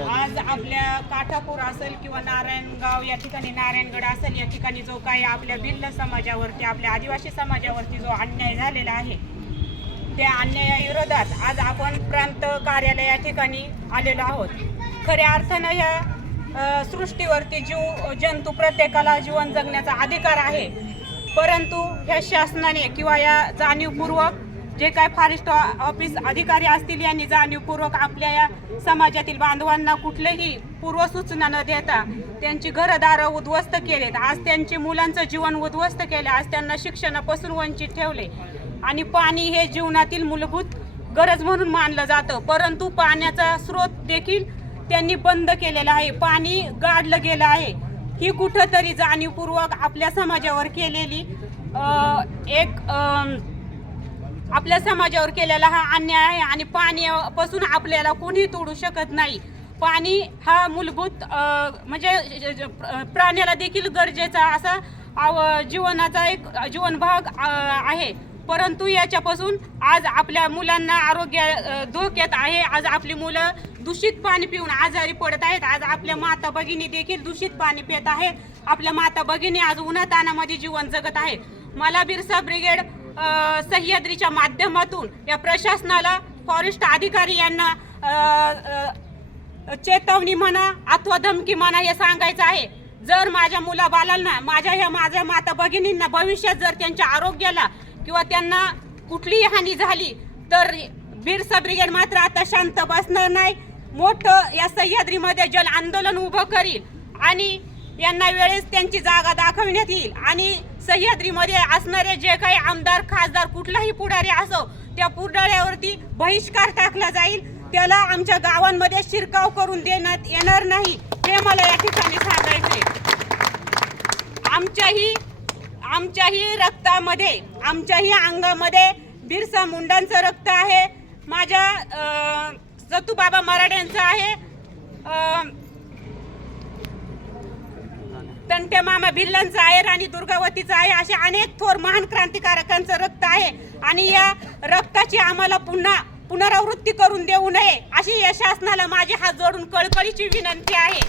आज आपल्या काठापूर असेल किंवा नारायणगाव या ठिकाणी नारायणगड असेल या ठिकाणी जो काही आपल्या भिल्ल समाजावरती आपल्या आदिवासी समाजावरती जो अन्याय झालेला आहे त्या अन्यायाविरोधात आज आपण प्रांत कार्यालय या ठिकाणी आलेलो आहोत. खऱ्या अर्थानं ह्या सृष्टीवरती जीव जंतू प्रत्येकाला जीवन जगण्याचा अधिकार आहे. परंतु ह्या शासनाने किंवा या जाणीवपूर्वक जे काय फॉरेस्ट ऑफिस अधिकारी असतील यांनी जाणीवपूर्वक आपल्या या समाजातील बांधवांना कुठलेही पूर्वसूचना न देता त्यांची घरदारं उद्ध्वस्त केलेत. आज त्यांचे मुलांचं जीवन उद्ध्वस्त केले. आज त्यांना शिक्षणापासून वंचित ठेवले. आणि पाणी हे जीवनातील मूलभूत गरज म्हणून मानलं जातं. परंतु पाण्याचा स्रोत देखील त्यांनी बंद केलेला आहे. पाणी गाडलं गेलं आहे. ही कुठंतरी जाणीवपूर्वक आपल्या समाजावर केलेली एक आ, आपल्या समाजावर केलेला हा अन्याय आहे आणि पाण्यापासून आपल्याला कोणी तोडू शकत नाही. पाणी हा मूलभूत म्हणजे प्राण्याला देखील गरजेचा असा आव- जीवनाचा एक जीवन भाग आहे. परंतु याच्यापासून आज आपल्या मुलांना आरोग्य धोक्यात आहे. आज आपली मुलं दूषित पाणी पिऊन आजारी पडत आहेत. आज आपल्या माता भगिनी देखील दूषित पाणी पित आहेत. आपल्या माता भगिनी आज उन्हातानामध्ये जीवन जगत आहे मला बिरसा ब्रिगेड सह्याद्रीच्या माध्यमातून या प्रशासनाला फॉरेस्ट अधिकारी यांना चेतवणी चेतावणी म्हणा अथवा धमकी म्हणा हे सांगायचं आहे. जर माझ्या मुलाबालांना माझ्या ह्या माझ्या माता भगिनींना भविष्यात जर त्यांच्या आरोग्याला किंवा त्यांना कुठलीही हानी झाली तर बिरसा ब्रिगेड मात्र आता शांत बसणार नाही. मोठं या सह्याद्रीमध्ये जल आंदोलन उभं करील आणि यांना वेळेस त्यांची जागा दाखवण्यात येईल आणि सह्याद्रीमध्ये असणारे जे काही आमदार खासदार कुठलाही पुढारी असो त्या पुढाऱ्यावरती बहिष्कार टाकला जाईल. त्याला आमच्या गावांमध्ये शिरकाव करून देण्यात येणार नाही हे मला या ठिकाणी सांगायचे आमच्याही आमच्याही रक्तामध्ये आमच्याही अंगामध्ये बिरसा मुंडांचं रक्त आहे. माझ्या सतूबाबा मराठ्यांचं आहे. तंटे मामा भिल्लांचं आहे राणी दुर्गावतीचं आहे असे अनेक थोर महान क्रांतिकारकांचं रक्त आहे. आणि या रक्ताची आम्हाला पुन्हा पुनरावृत्ती करून देऊ नये अशी या शासनाला माझे हात जोडून कळकळीची विनंती आहे.